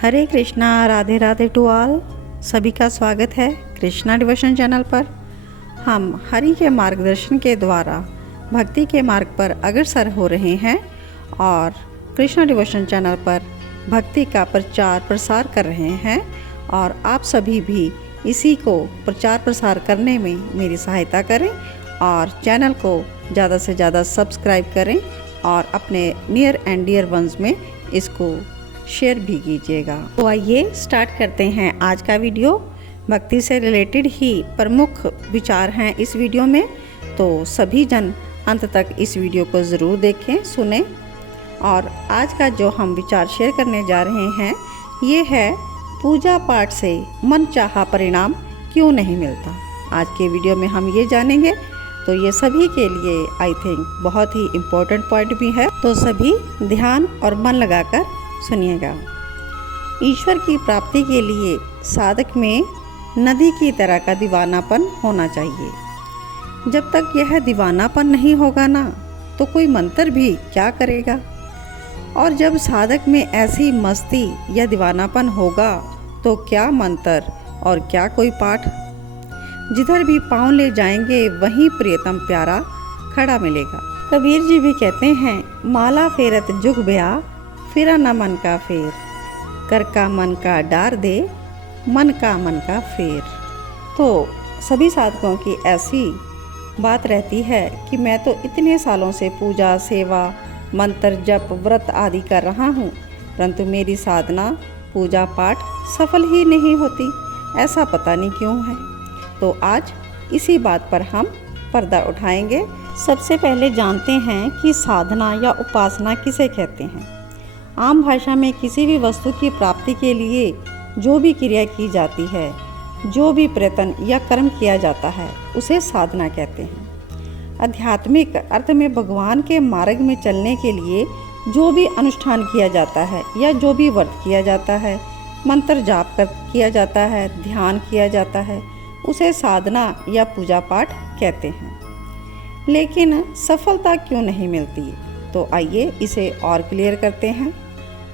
Hare Krishna, Radhe Radhe to all. सभी का स्वागत है कृष्णा डिवोशन चैनल पर। हम हरि के मार्गदर्शन के द्वारा भक्ति के मार्ग पर अग्रसर हो रहे हैं और कृष्णा डिवोशन चैनल पर भक्ति का प्रचार प्रसार कर रहे हैं और आप सभी भी इसी को प्रचार प्रसार करने में मेरी सहायता करें और चैनल को ज़्यादा से ज़्यादा सब्सक्राइब करें और अपने नियर एंड डियर वंस में इसको शेयर भी कीजिएगा। तो आइए स्टार्ट करते हैं आज का वीडियो। भक्ति से रिलेटेड ही प्रमुख विचार हैं इस वीडियो में, तो सभी जन अंत तक इस वीडियो को ज़रूर देखें, सुने। और आज का जो हम विचार शेयर करने जा रहे हैं ये है पूजा पाठ से मनचाहा परिणाम क्यों नहीं मिलता। आज के वीडियो में हम ये जानेंगे, तो ये सभी के लिए आई थिंक बहुत ही इम्पोर्टेंट पॉइंट भी है, तो सभी ध्यान और मन लगाकर सुनिएगा। ईश्वर की प्राप्ति के लिए साधक में नदी की तरह का दीवानापन होना चाहिए। जब तक यह दीवानापन नहीं होगा ना, तो कोई मंत्र भी क्या करेगा। और जब साधक में ऐसी मस्ती या दीवानापन होगा तो क्या मंत्र और क्या कोई पाठ। जिधर भी पाँव ले जाएंगे वहीं प्रियतम प्यारा खड़ा मिलेगा। कबीर जी भी कहते हैं, माला फेरत जुग ब्याह फिरा न मन का फेर, कर का मन का डार दे मन का मन का फेर। तो सभी साधकों की ऐसी बात रहती है कि मैं तो इतने सालों से पूजा सेवा मंत्र जप व्रत आदि कर रहा हूँ, परंतु मेरी साधना पूजा पाठ सफल ही नहीं होती, ऐसा पता नहीं क्यों है। तो आज इसी बात पर हम पर्दा उठाएंगे। सबसे पहले जानते हैं कि साधना या उपासना किसे कहते हैं। आम भाषा में किसी भी वस्तु की प्राप्ति के लिए जो भी क्रिया की जाती है, जो भी प्रयत्न या कर्म किया जाता है, उसे साधना कहते हैं। आध्यात्मिक अर्थ में भगवान के मार्ग में चलने के लिए जो भी अनुष्ठान किया जाता है या जो भी व्रत किया जाता है, मंत्र जाप कर किया जाता है, ध्यान किया जाता है, उसे साधना या पूजा पाठ कहते हैं। लेकिन सफलता क्यों नहीं मिलती, तो आइए इसे और क्लियर करते हैं।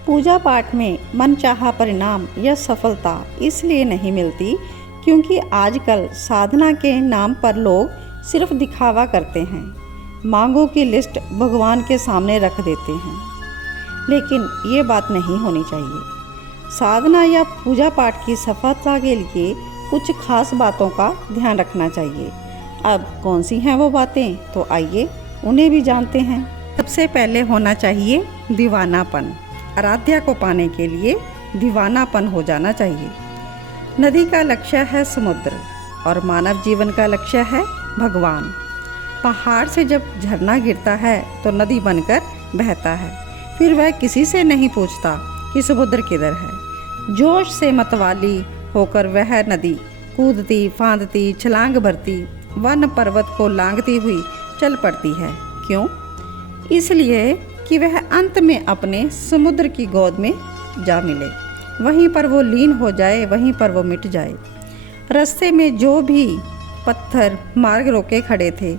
पूजा पाठ में मनचाहा परिणाम या सफलता इसलिए नहीं मिलती क्योंकि आजकल साधना के नाम पर लोग सिर्फ दिखावा करते हैं, मांगों की लिस्ट भगवान के सामने रख देते हैं। लेकिन ये बात नहीं होनी चाहिए। साधना या पूजा पाठ की सफलता के लिए कुछ खास बातों का ध्यान रखना चाहिए। अब कौन सी हैं वो बातें, तो आइए उन्हें भी जानते हैं। सबसे पहले होना चाहिए दीवानापन। आराध्या को पाने के लिए दीवानापन हो जाना चाहिए। नदी का लक्ष्य है समुद्र और मानव जीवन का लक्ष्य है भगवान। पहाड़ से जब झरना गिरता है तो नदी बनकर बहता है, फिर वह किसी से नहीं पूछता कि समुद्र किधर है। जोश से मतवाली होकर वह नदी कूदती फांदती छलांग भरती वन पर्वत को लांघती हुई चल पड़ती है। क्यों? इसलिए कि वह अंत में अपने समुद्र की गोद में जा मिले, वहीं पर वो लीन हो जाए, वहीं पर वो मिट जाए। रास्ते में जो भी पत्थर मार्ग रोके खड़े थे,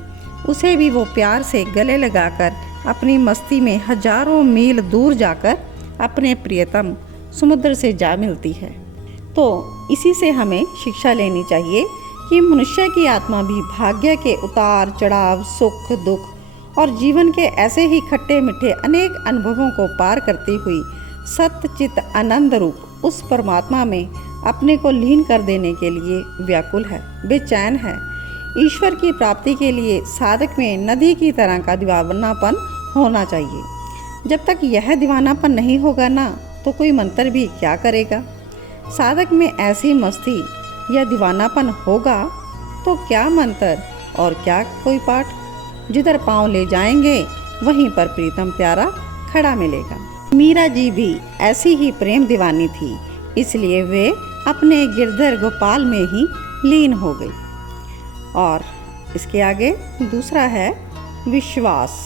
उसे भी वो प्यार से गले लगाकर अपनी मस्ती में हजारों मील दूर जाकर अपने प्रियतम समुद्र से जा मिलती है। तो इसी से हमें शिक्षा लेनी चाहिए कि मनुष्य की आत्मा भी भाग्य के उतार चढ़ाव, सुख दुख और जीवन के ऐसे ही खट्टे मीठे अनेक अनुभवों को पार करती हुई सत्य चित आनंद रूप उस परमात्मा में अपने को लीन कर देने के लिए व्याकुल है, बेचैन है। ईश्वर की प्राप्ति के लिए साधक में नदी की तरह का दीवानापन होना चाहिए। जब तक यह दीवानापन नहीं होगा ना, तो कोई मंत्र भी क्या करेगा। साधक में ऐसी मस्ती या दीवानापन होगा तो क्या मंत्र और क्या कोई पाठ। जिधर पाँव ले जाएंगे वहीं पर प्रीतम प्यारा खड़ा मिलेगा। मीरा जी भी ऐसी ही प्रेम दीवानी थी, इसलिए वे अपने गिरधर गोपाल में ही लीन हो गई। और इसके आगे दूसरा है विश्वास,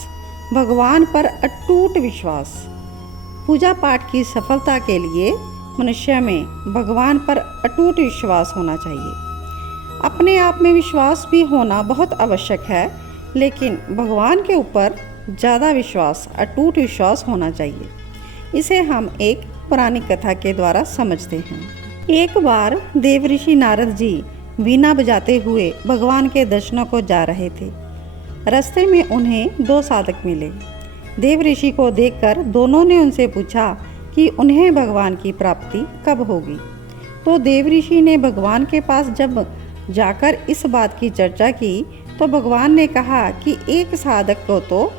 भगवान पर अटूट विश्वास। पूजा पाठ की सफलता के लिए मनुष्य में भगवान पर अटूट विश्वास होना चाहिए। अपने आप में विश्वास भी होना बहुत आवश्यक है, लेकिन भगवान के ऊपर ज़्यादा विश्वास, अटूट विश्वास होना चाहिए। इसे हम एक पुरानी कथा के द्वारा समझते हैं। एक बार देवऋषि नारद जी वीणा बजाते हुए भगवान के दर्शनों को जा रहे थे। रास्ते में उन्हें 2 साधक मिले। देवऋषि को देखकर दोनों ने उनसे पूछा कि उन्हें भगवान की प्राप्ति कब होगी। तो देवऋषि ने भगवान के पास जब जाकर इस बात की चर्चा की तो भगवान ने कहा कि एक साधक को तो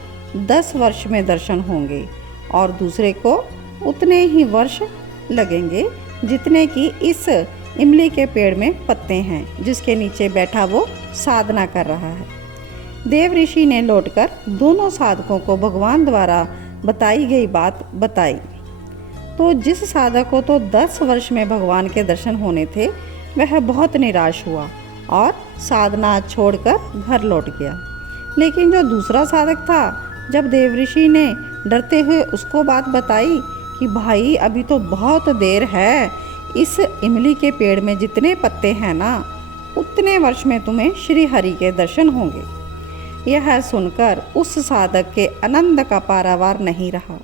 10 वर्ष में दर्शन होंगे और दूसरे को उतने ही वर्ष लगेंगे जितने कि इस इमली के पेड़ में पत्ते हैं जिसके नीचे बैठा वो साधना कर रहा है। देवऋषि ने लौटकर दोनों साधकों को भगवान द्वारा बताई गई बात बताई। तो जिस साधक को तो 10 वर्ष में भगवान के दर्शन होने थे वह बहुत निराश हुआ और साधना छोड़कर घर लौट गया। लेकिन जो दूसरा साधक था, जब देवऋषि ने डरते हुए उसको बात बताई कि भाई अभी तो बहुत देर है, इस इमली के पेड़ में जितने पत्ते हैं ना उतने वर्ष में तुम्हें श्री हरि के दर्शन होंगे। यह सुनकर उस साधक के आनंद का पारावार नहीं रहा।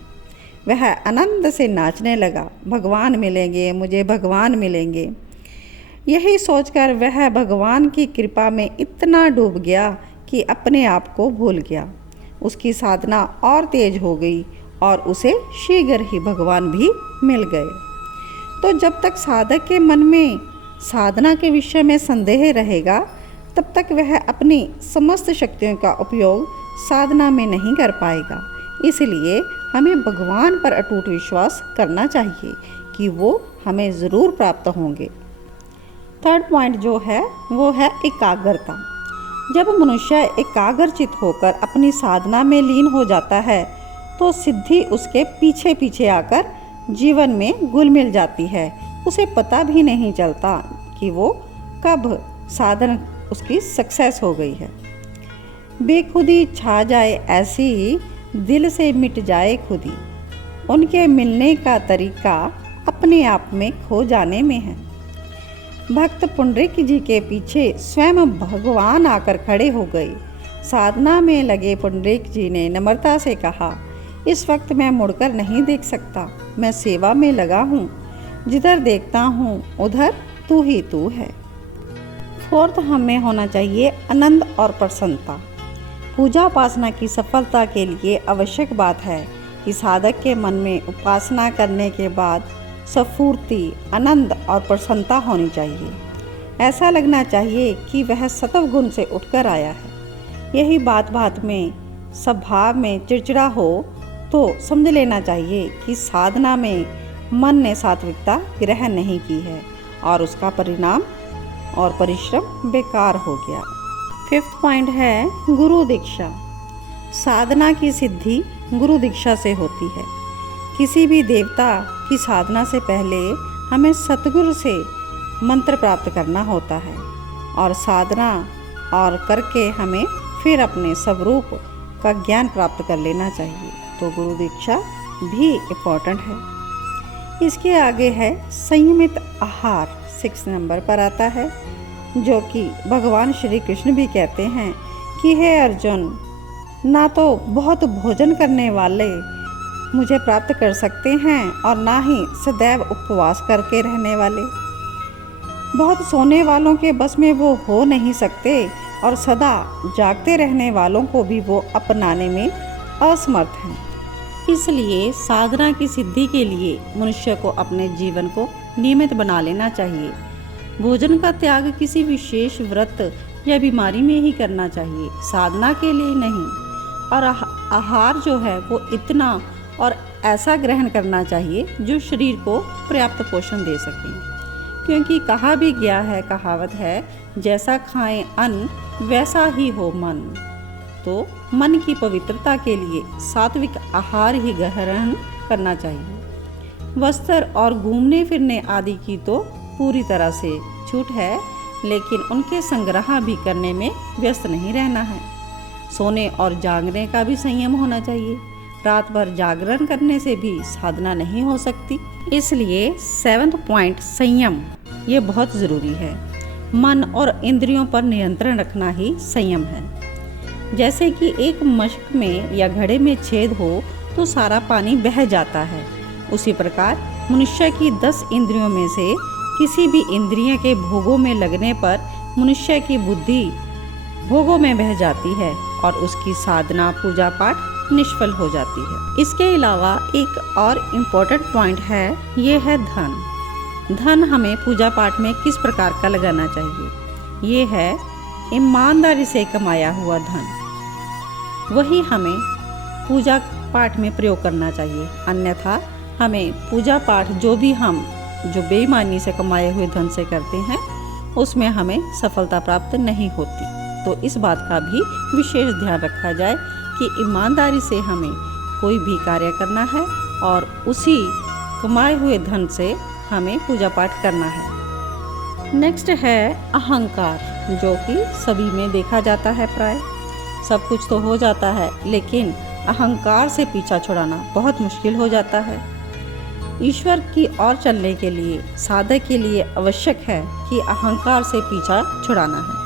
वह आनंद से नाचने लगा, भगवान मिलेंगे मुझे, भगवान मिलेंगे। यही सोचकर वह भगवान की कृपा में इतना डूब गया कि अपने आप को भूल गया। उसकी साधना और तेज हो गई और उसे शीघ्र ही भगवान भी मिल गए। तो जब तक साधक के मन में साधना के विषय में संदेह रहेगा तब तक वह अपनी समस्त शक्तियों का उपयोग साधना में नहीं कर पाएगा। इसलिए हमें भगवान पर अटूट विश्वास करना चाहिए कि वो हमें ज़रूर प्राप्त होंगे। 3rd पॉइंट जो है वो है एकाग्रता। जब मनुष्य एकाग्रचित होकर अपनी साधना में लीन हो जाता है तो सिद्धि उसके पीछे पीछे आकर जीवन में घुल मिल जाती है। उसे पता भी नहीं चलता कि वो कब साधन उसकी सक्सेस हो गई है। बेखुदी छा जाए ऐसी, दिल से मिट जाए खुदी, उनके मिलने का तरीका अपने आप में खो जाने में है। भक्त पुंडरीक जी के पीछे स्वयं भगवान आकर खड़े हो गए। साधना में लगे पुंडरीक जी ने नम्रता से कहा, इस वक्त मैं मुड़कर नहीं देख सकता, मैं सेवा में लगा हूँ, जिधर देखता हूँ उधर तू ही तू है। 4th हमें होना चाहिए आनंद और प्रसन्नता। पूजा उपासना की सफलता के लिए आवश्यक बात है कि साधक के मन में उपासना करने के बाद स्फूर्ति, आनंद और प्रसन्नता होनी चाहिए। ऐसा लगना चाहिए कि वह सत्व गुण से उठकर आया है। यही बात बात में स्वभाव में चिड़चिड़ा हो तो समझ लेना चाहिए कि साधना में मन ने सात्विकता ग्रहण नहीं की है और उसका परिणाम और परिश्रम बेकार हो गया। 5th पॉइंट है गुरु दीक्षा। साधना की सिद्धि गुरु दीक्षा से होती है। किसी भी देवता की साधना से पहले हमें सतगुरु से मंत्र प्राप्त करना होता है और साधना और करके हमें फिर अपने स्वरूप का ज्ञान प्राप्त कर लेना चाहिए। तो गुरु दीक्षा भी इम्पोर्टेंट है। इसके आगे है संयमित आहार, 6 नंबर पर आता है, जो कि भगवान श्री कृष्ण भी कहते हैं कि हे अर्जुन, ना तो बहुत भोजन करने वाले मुझे प्राप्त कर सकते हैं और ना ही सदैव उपवास करके रहने वाले। बहुत सोने वालों के बस में वो हो नहीं सकते और सदा जागते रहने वालों को भी वो अपनाने में असमर्थ हैं। इसलिए साधना की सिद्धि के लिए मनुष्य को अपने जीवन को नियमित बना लेना चाहिए। भोजन का त्याग किसी विशेष व्रत या बीमारी में ही करना चाहिए, साधना के लिए नहीं। और आहार जो है वो इतना और ऐसा ग्रहण करना चाहिए जो शरीर को पर्याप्त पोषण दे सके, क्योंकि कहा भी गया है, कहावत है, जैसा खाएं अन्न वैसा ही हो मन। तो मन की पवित्रता के लिए सात्विक आहार ही ग्रहण करना चाहिए। वस्त्र और घूमने फिरने आदि की तो पूरी तरह से छूट है, लेकिन उनके संग्रह भी करने में व्यस्त नहीं रहना है। सोने और जागने का भी संयम होना चाहिए। रात भर जागरण करने से भी साधना नहीं हो सकती। इसलिए 7th पॉइंट संयम, ये बहुत ज़रूरी है। मन और इंद्रियों पर नियंत्रण रखना ही संयम है। जैसे कि एक मशक में या घड़े में छेद हो तो सारा पानी बह जाता है, उसी प्रकार मनुष्य की 10 इंद्रियों में से किसी भी इंद्रिय के भोगों में लगने पर मनुष्य की बुद्धि भोगों में बह जाती है और उसकी साधना पूजा पाठ निष्फल हो जाती है। इसके अलावा एक और इम्पोर्टेंट पॉइंट है, ये है धन। धन हमें पूजा पाठ में किस प्रकार का लगाना चाहिए? ये है ईमानदारी से कमाया हुआ धन, वही हमें पूजा पाठ में प्रयोग करना चाहिए। अन्यथा हमें पूजा पाठ जो बेईमानी से कमाए हुए धन से करते हैं उसमें हमें सफलता प्राप्त नहीं होती। तो इस बात का भी विशेष ध्यान रखा जाए कि ईमानदारी से हमें कोई भी कार्य करना है और उसी कमाए हुए धन से हमें पूजा पाठ करना है। नेक्स्ट है अहंकार, जो कि सभी में देखा जाता है। प्राय सब कुछ तो हो जाता है, लेकिन अहंकार से पीछा छुड़ाना बहुत मुश्किल हो जाता है। ईश्वर की ओर चलने के लिए साधक के लिए आवश्यक है कि अहंकार से पीछा छुड़ाना है।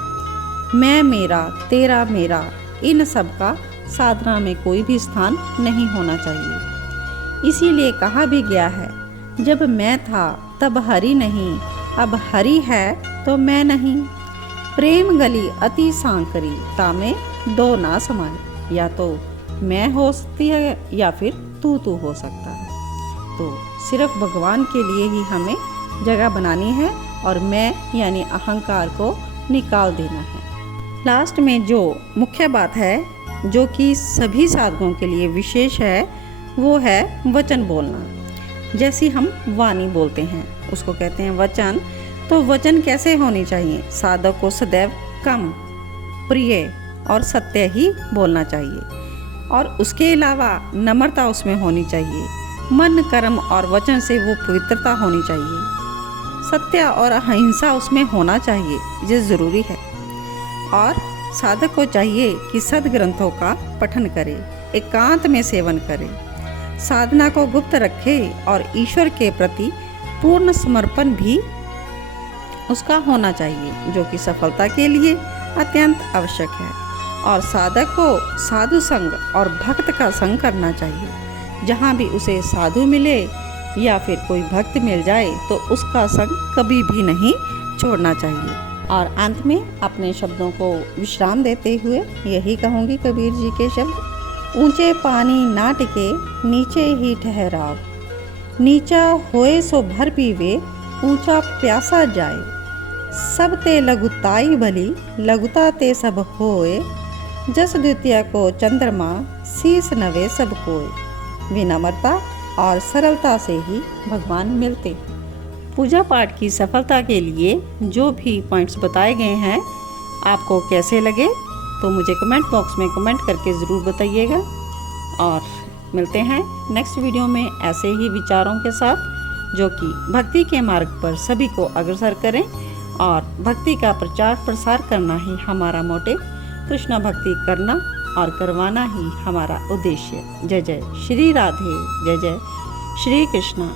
मैं मेरा तेरा मेरा इन सब का साधना में कोई भी स्थान नहीं होना चाहिए। इसीलिए कहा भी गया है, जब मैं था तब हरि नहीं, अब हरि है तो मैं नहीं। प्रेम गली अति सांकरी, तामे दो ना समाए। या तो मैं हो सकती है या फिर तू हो सकता है। तो सिर्फ भगवान के लिए ही हमें जगह बनानी है और मैं यानी अहंकार को निकाल देना है। लास्ट में जो मुख्य बात है, जो कि सभी साधकों के लिए विशेष है, वो है वचन बोलना। जैसी हम वाणी बोलते हैं उसको कहते हैं वचन। तो वचन कैसे होनी चाहिए? साधक को सदैव कम, प्रिय और सत्य ही बोलना चाहिए और उसके अलावा नम्रता उसमें होनी चाहिए। मन कर्म और वचन से वो पवित्रता होनी चाहिए। सत्य और अहिंसा उसमें होना चाहिए, ये ज़रूरी है। और साधक को चाहिए कि सद्ग्रंथों का पठन करे, एकांत में सेवन करे, साधना को गुप्त रखे और ईश्वर के प्रति पूर्ण समर्पण भी उसका होना चाहिए, जो कि सफलता के लिए अत्यंत आवश्यक है। और साधक को साधु संग और भक्त का संग करना चाहिए। जहाँ भी उसे साधु मिले या फिर कोई भक्त मिल जाए तो उसका संग कभी भी नहीं छोड़ना चाहिए। और अंत में अपने शब्दों को विश्राम देते हुए यही कहूँगी कबीर जी के शब्द, ऊंचे पानी ना टिके नीचे ही ठहराव, नीचा होए सो भर पीवे ऊंचा प्यासा जाए, सब ते लघुताई भली लघुता ते सब होए, जस द्वितीय को चंद्रमा शीस नवे सब कोय। विनम्रता और सरलता से ही भगवान मिलते। पूजा पाठ की सफलता के लिए जो भी पॉइंट्स बताए गए हैं आपको कैसे लगे तो मुझे कमेंट बॉक्स में कमेंट करके ज़रूर बताइएगा। और मिलते हैं नेक्स्ट वीडियो में ऐसे ही विचारों के साथ, जो कि भक्ति के मार्ग पर सभी को अग्रसर करें। और भक्ति का प्रचार प्रसार करना ही हमारा मोटिव, कृष्णा भक्ति करना और करवाना ही हमारा उद्देश्य। जय जय श्री राधे, जय जय श्री कृष्णा।